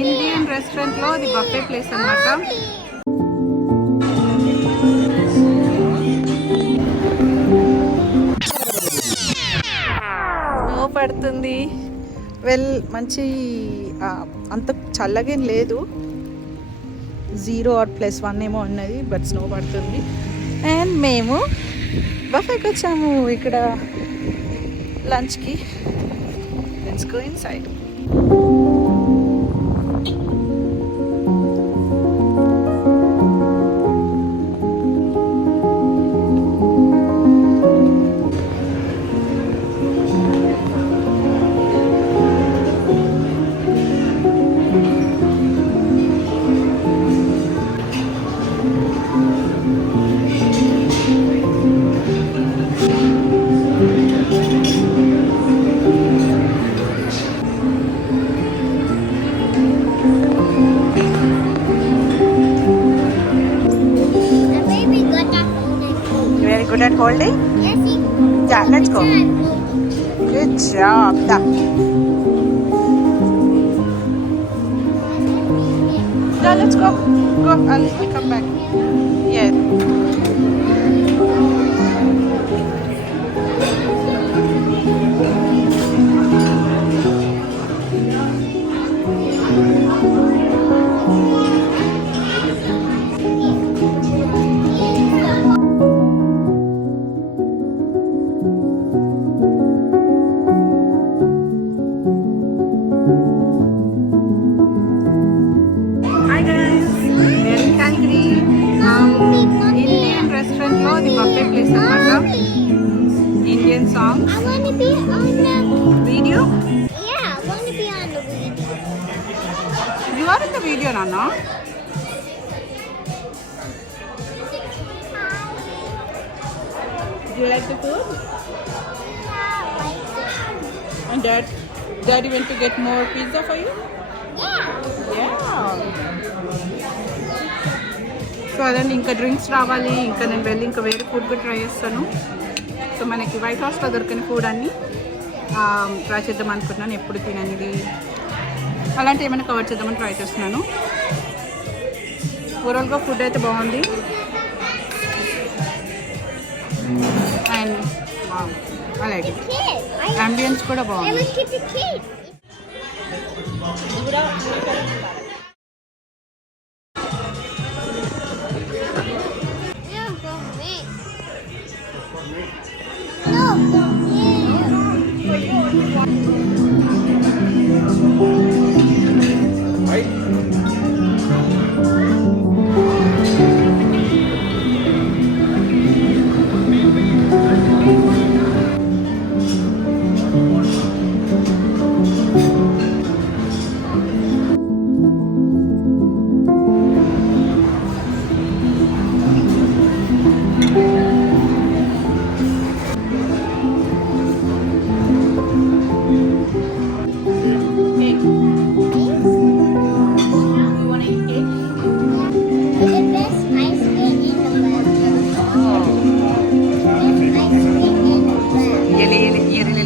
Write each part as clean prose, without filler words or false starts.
ఇండియన్ రెస్టారెంట్లో అది buffet place అన్నమాట. స్నో పడుతుంది. మంచి అంత చల్లగేం లేదు, 0 or +1 ఏమో ఉన్నది, బట్ స్నో పడుతుంది. అండ్ మేము బఫేకి వచ్చాము ఇక్కడ లంచ్కి. Let's go inside. Good at holding? Yes, yeah, let's go. Good job. Da. Yeah, let's go. Go, I'll come back. Yeah. Indian రెస్టారెంట్లో అది బఫే ప్లేస్ అన్నమాట. Indian songs. I want to be on the video. Yeah, I want to be on the video. You are in the video, Nana. Do you like the food? And Daddy went to get more pizza for you? Yeah. So అదండి, ఇంకా డ్రింక్స్ రావాలి. ఇంకా నేను వెళ్ళి ఇంకా వేరే ఫుడ్ కూడా ట్రై చేస్తాను. సో మనకి వైట్ హౌస్లో దొరికిన ఫుడ్ అన్నీ ట్రై చేద్దాం అనుకుంటున్నాను. ఎప్పుడు తిననిది అలాంటివి ఏమైనా కవర్ చేద్దామని ట్రై చేస్తున్నాను. ఓవరాల్గా ఫుడ్ అయితే బాగుంది. అండ్ అలాగే అంబియన్స్ కూడా బాగుంది.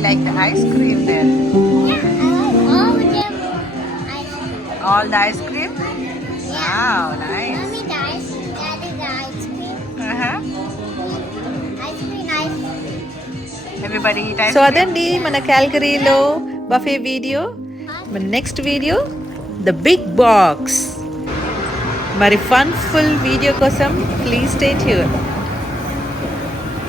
Like the ice cream there. Yeah, I like all of them. Ice cream. All the ice cream? Yeah. Wow, nice. Mommy, the ice cream. Daddy, the ice cream. Ice cream, ice cream. Everybody eat ice so cream. అదండి మన క్యాల్గరీలో buffet video. మన next video the big box. మరి fun full video కోసం please stay tune.